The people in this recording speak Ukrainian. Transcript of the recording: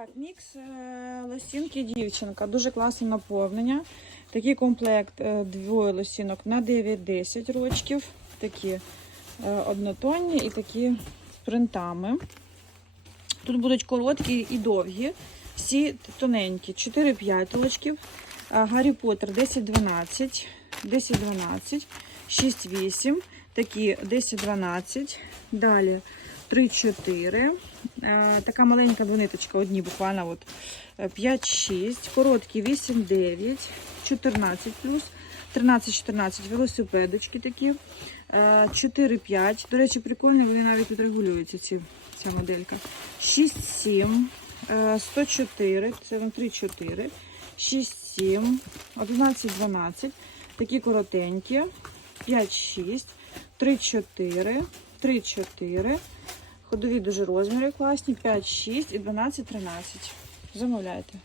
Так, мікс е, лосінки дівчинка. Дуже класне наповнення. Такий комплект е, двоє лосінок на 9-10 рочків. Такі е, однотонні і такі з принтами. Тут будуть короткі і довгі. Всі тоненькі. 4-5 рочків. Гаррі Поттер 10-12, 10-12, 6-8, такі 10-12. Далі 3-4. Е, Така маленька двониточка, одні буквально от е, 5-6, короткі 8-9, 14 плюс, 13-14 велосипедочки такі, е, 4-5. До речі, прикольно, вони навіть тут регулюються, ці, ця моделька. 6-7, е, 104, це на 3-4, 6-7, 11-12, такі коротенькі, 5-6, 3-4, 3-4. Ходові дуже розміри класні, 5, 6 і 12, 13. Замовляйте.